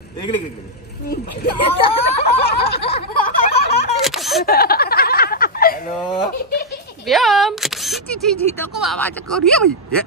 Hello व्यायाम नको बाबाच्या करूया भाई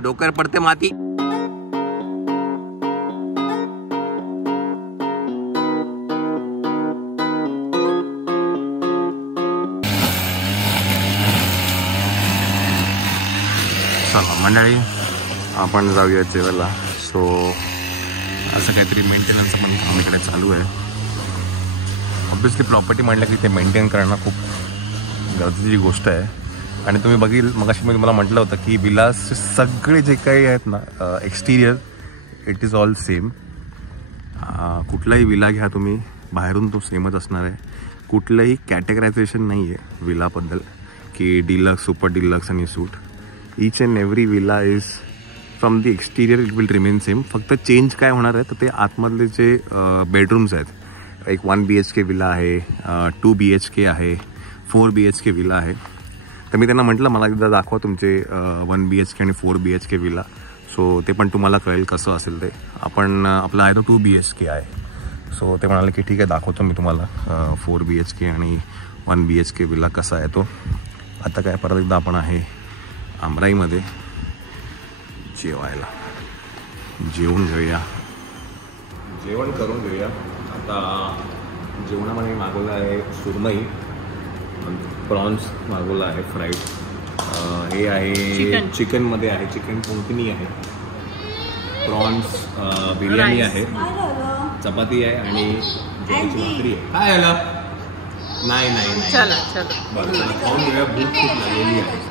डोक्यावर पडते माती. चला मंडळी आपण जाऊया जेवायला. सो असं काहीतरी मेंटेनन्स पण काम इकडे चालू आहे. ऑब्विसली प्रॉपर्टी म्हटलं की ते मेंटेन करणं खूप गरजेची गोष्ट आहे. आणि तुम्ही बघील मगाशी मी तुम्हाला म्हटलं होतं की विलासचे सगळे जे काही आहेत ना एक्सटिरियर इट इज ऑल सेम. कुठलाही विला घ्या तुम्ही बाहेरून तो सेमच असणार आहे. कुठलंही कॅटेगरायझेशन नाही आहे विलाबद्दल की डिलक्स सुपर डिलक्स आणि suite. Each and every villa is from the exterior it will remain same. फक्त चेंज काय होणार आहे तर ते आतमधले जे बेडरूम्स आहेत. एक 1 BHK विला आहे, 2 BHK आहे, 4 BHK विला आहे. तर मी त्यांना म्हटलं मला एकदा दाखवा तुमचे 1 BHK आणि 4 BHK विला. सो ते पण तुम्हाला कळेल कसं असेल ते. आपण आपला आहे तो 2 BHK आहे. सो ते म्हणाले की ठीक आहे दाखवतो मी तुम्हाला 4 BHK आणि 1 BHK विला कसा आहे तो. आता काय परत एकदा आपण आहे आमराईमध्ये जेवायला. जेवून घेऊया, जेवण करून घेऊया. आता जेवणामध्ये मागवलं आहे सुरमई, प्रॉन्स मागवलं आहे फ्राईड. हे आहे चिकनमध्ये आहे चिकन कोंकणी आहे, प्रॉन्स बिर्याणी आहे, चपाती आहे आणि ज्वारीची भाकरी आहे. काय आलं नाही नाही बरं खाऊन घेऊया. भूक खूप लागलेली आहे.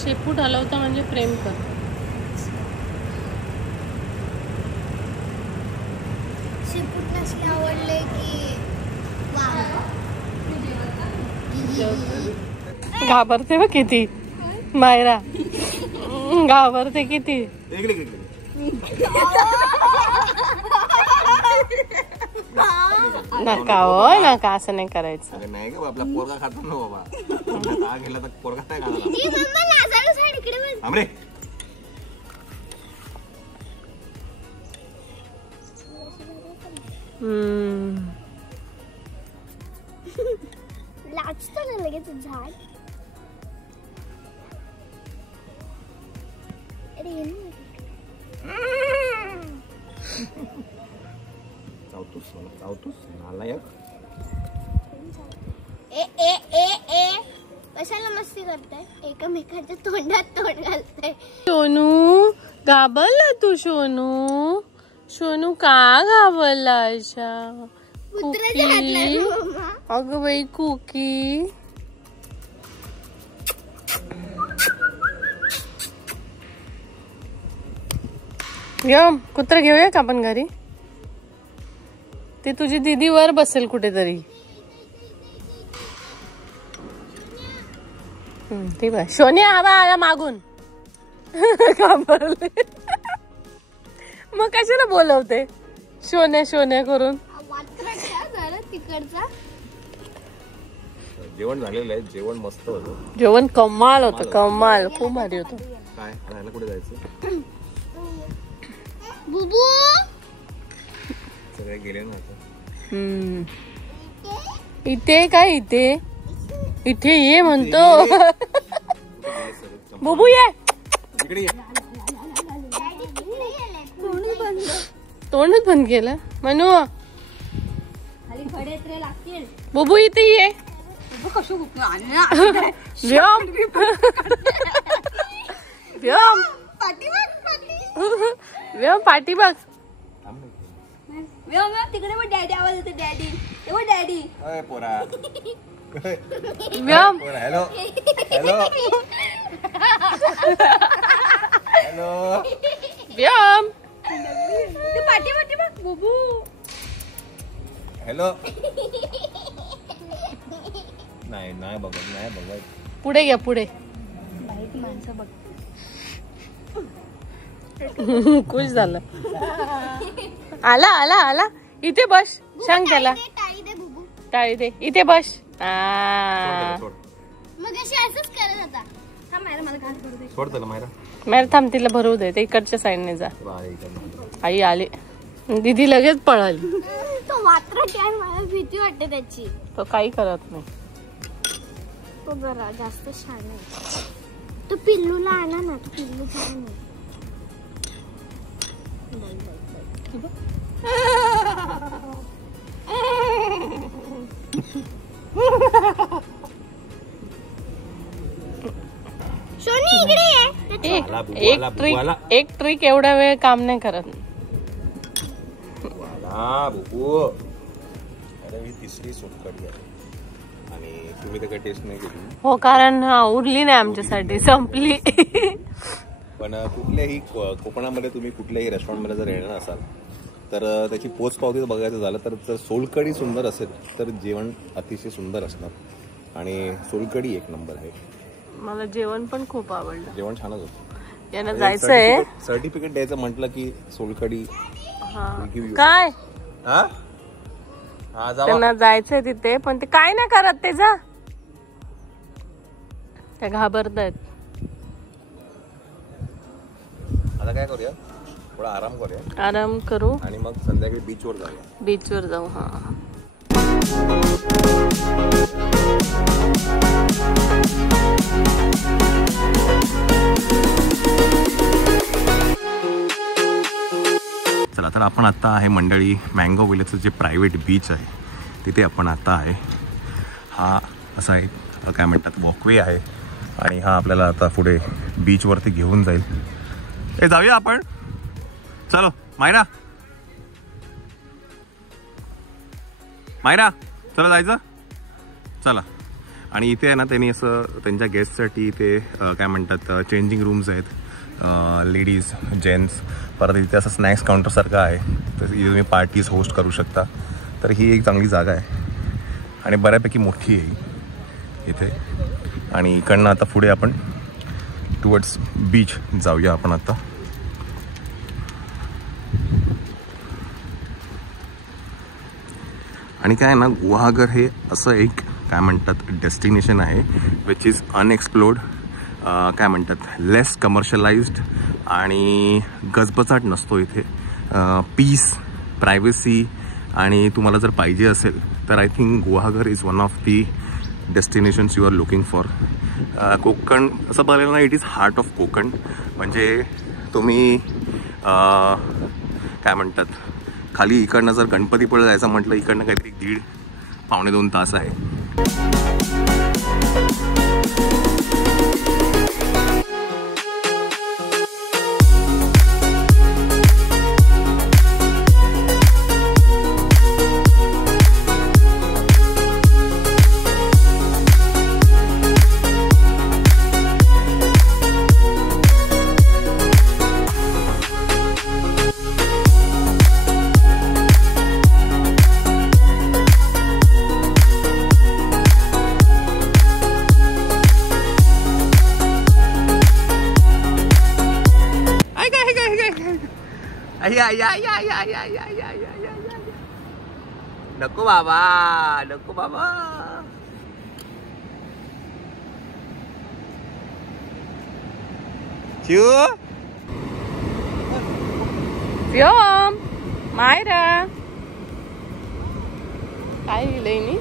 शेपूट हलवता म्हणजे प्रेम कर. शेपूट नसले आवडले की घाबरते बघ किती मायरा, घाबरते किती. नका हो नका असं नाही करायचं. नाही का आपला पोरगा खातो ना बाबा. गेला तर पोरगा काय खाणार. लाजतो ना लगेच झाड. कशाला मस्ती करताय. एकमेकांच्या तोंडात तोंड घालताय. सोनू घाबरला तू. सोनू सोनू का घाबरला अशा. अगं बाई कुकी. घेऊ कुत्र घेऊया का आपण घरी. ते तुझी दीदी वर बसेल कुठेतरी. ठीक आहे. सोनिया हवा आला मागून. घाबरले मग कशाला बोलवते शोन्या शोन्या करून. जेवण झालेलं आहे. जेवण मस्त होतं. जेवण कमाल होतं. कमाल खूप भारी होतं. काय राहायला कुठे जायचं. बुबू सगळे गेले ना आता. इथे काय इथे इथे ये म्हणतो. बुबू ये इकडे ये. तोंडच बंद केलं. मनू बुबू इथे ये. व्यायाम व्यायाम व्यायाम पाठी बघ. तिकडे मग डॅडी आवाज येतो. डॅडी तेव्हा डॅडी पोरा व्यायाम. हॅलो हॅलो हॅलो व्यायाम. पाठी पाठी बघ बुबू. हॅलो. नाही नाही बघत नाही बघत. पुढे घ्या पुढे. माणसं बघ. खुश झालं. आला आला आला. इथे बस. सांग त्याला टाळी दे बुबू. टाळी दे. इथे बस. मग अशी असंच करत होता. थांब मायरा मला घास भरू दे. सोड त्याला मायरा. मॅर थांब तिला भरवू दे. ते इकडच्या साईडने जा. आई आली. दीदी लगेच पळाली. तो वात्रट आहे. मला भीती वाटते त्याची. तो काही करत नाही. तो जरा जास्त छान आहे. तो पिल्लूला आणा ना. तो पिल्लू छान आहे. सोनी इकडे ये. एक ट्रिक एवढा वेळ काम नाही करत. ही तिसरी सोलकढी आहे आणि तुम्ही तर टेस्ट नाही केली. हो कारण उरली नाही आमच्यासाठी. संपली. पण कुठल्याही कोकणामध्ये तुम्ही कुठल्याही रेस्टॉरंटमध्ये जर येणार असाल तर त्याची पोचपावती बघायचं झालं तर जर सोलकढी सुंदर असेल तर जेवण अतिशय सुंदर असणार आणि सोलकढी एक नंबर आहे. मला जेवण पण खूप आवडलं. जेवण छानच होतं. यांना जायचंय. सर्टिफिकेट द्यायचं म्हटलं की सोलकढी काय हा त्यांना जायचंय तिथे पण ते काय नाही करत. ते जा त्या घाबरतायत. आता काय करूया थोडा आराम करूया. आराम करू आणि मग संध्याकाळी बीचवर जाऊया. बीचवर जाऊ. हा चला तर आपण आता आहे मंडळी मँगो विलेजचं जे प्रायव्हेट बीच आहे तिथे आपण आता आहे. हा असा एक काय म्हणतात वॉकवे आहे आणि हा आपल्याला आता पुढे बीचवरती घेऊन जाईल. जाऊया आपण. चलो मायरा मायरा चला जायचं. चला. आणि इथे आहे ना त्यांनी असं त्यांच्या गेस्टसाठी इथे काय म्हणतात चेंजिंग रूम्स आहेत. Ladies gents. परत इथे असं स्नॅक्स काउंटरसारखं आहे तर इथे तुम्ही पार्टीज होस्ट करू शकता. तर ही एक चांगली जागा आहे आणि बऱ्यापैकी मोठी आहे इथे. आणि इकडनं आता पुढे आपण टुवर्ड्स बीच जाऊया आपण आता. आणि काय ना गुहागर हे असं एक काय म्हणतात डेस्टिनेशन आहे विच इज अनएक्सप्लोर्ड. काय म्हणतात लेस कमर्शलाइज्ड आणि गजबजाट नसतो इथे. पीस प्रायव्हसी आणि तुम्हाला जर पाहिजे असेल तर I think Guhagar is one of the destinations you are looking for. Konkan असं बघायला ना it is heart of Konkan. म्हणजे तुम्ही काय म्हणतात खाली इकडनं जर गणपतीपुळे जायचं म्हटलं इकडनं काहीतरी 1.5-2 तास आहे. नको बाबा नको बाबा. व्योम मायरा काय लिहिलंय नी.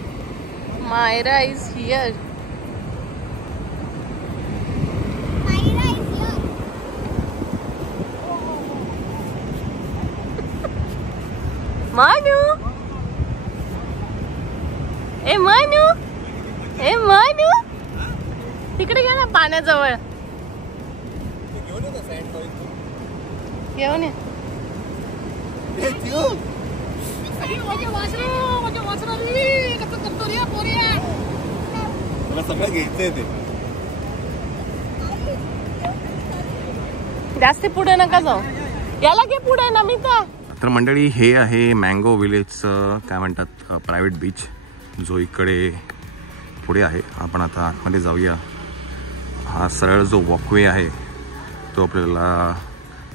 Myra is here. मानू ए मानू ए मानू तिकडे घ्या ना पाण्याजवळ घेऊन ये. सगळं घ्यायचंय ते. जास्त पुढे नका जाऊ. याला घे पुढे नमिता. तर मंडळी हे आहे मँगो विलेजचं काय म्हणतात प्रायव्हेट बीच जो इकडे पुढे आहे. आपण आता आतमध्ये जाऊया. हा सरळ जो वॉकवे आहे तो आपल्याला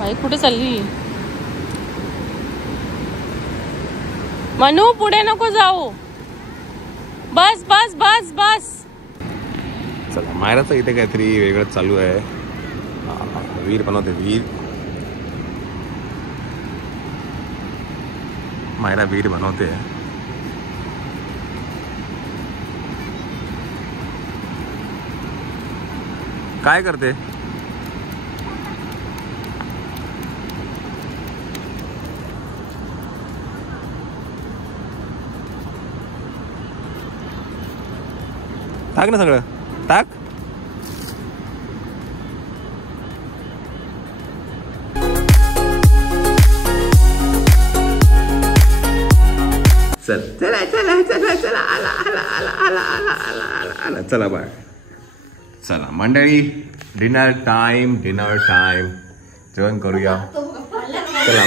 भाई कुठे चालली? मनू पुढे नको जाऊ. बस बस बस बस. चला मायराचं इथे काहीतरी वेगळं चालू आहे. वीर बनवते वीर. मायरा वीर बनवते. काय करते? टाक ना सगळं टाक. चल चला चला चला चला आला आला आला आला आला आला आला आला. चला बाय. चला मंडळी डिनर टाइम जेवण करूया. चला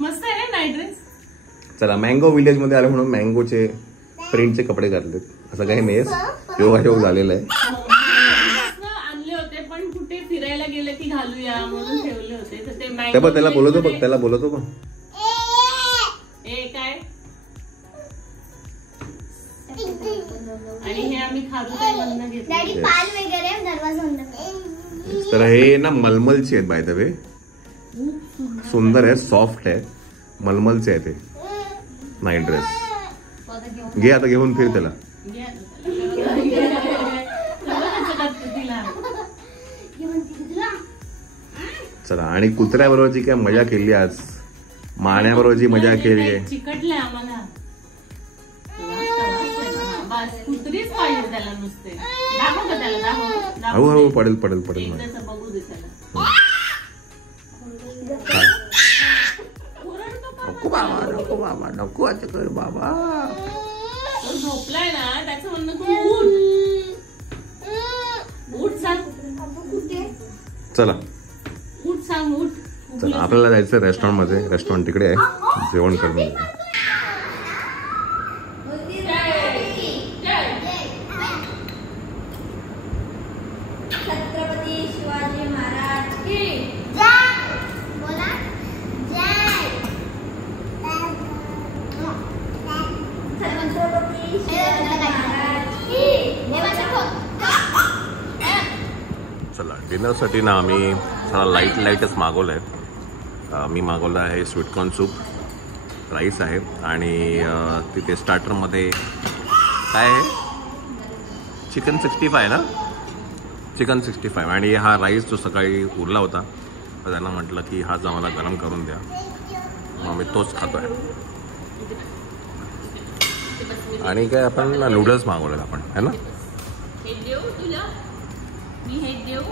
मस्त आहे नाईट ड्रेस. चला मँगो विलेज मध्ये आलो म्हणून मँगोचे प्रिंटचे कपडे घातलेत. असं काही नाही योगायोग झालेला आहे. आणले होते पण कुठे फिरायला गेले की घालूया म्हणून ठेवले होते. तर ते बघ त्याला बोलवतो बघ त्याला बोलवतो बघ. काय आणि हे आम्ही खारू काय बंद घेतलं. तर हे ना मलमलचे आहेत बाय द वे. सुंदर आहे सॉफ्ट आहे मलमलचे आहे ते नाईट ड्रेस. घे आता घेऊन फिर त्याला. चला आणि कुत्र्याबरोबरची काय मजा केली आज. माण्याबरोबरची मजा केली आहे. चिकटलंय आम्हाला. कुत्रीच पाहिजे त्याला नुसते. दाखव का त्याला दाखव. हळूहळू पडेल पडेल पडेल. बघू दे त्याला. नको बाबा नको बाबा नको आता कर बाबा. तो झोपलाय ना त्याचं म्हणणं तू उठ सांग. चला उठ सांग उठ. चला आपल्याला जायचं रेस्टॉरंट मध्ये. रेस्टॉरंट तिकडे आहे जेवण करून. छत्रपती शिवाजी महाराज की बोला जय. छत्रपती शिवाजी महाराज की. चला डिनरसाठी ना आम्ही थोडा लाईटच मागवलं आहे. मी मागवलं आहे स्वीटकॉर्न सूप, राईस आहे आणि तिथे स्टार्टरमध्ये काय आहे चिकन 65 ना. चिकन 65 आणि हा राईस जो सकाळी उरला होता तर त्यांना म्हटलं की हाच आम्हाला गरम करून द्या. मग मी तोच खातोय. आणि काय आपण नूडल्स मागवलेत आपण है ना. हे देऊ तुला मी हे देऊ.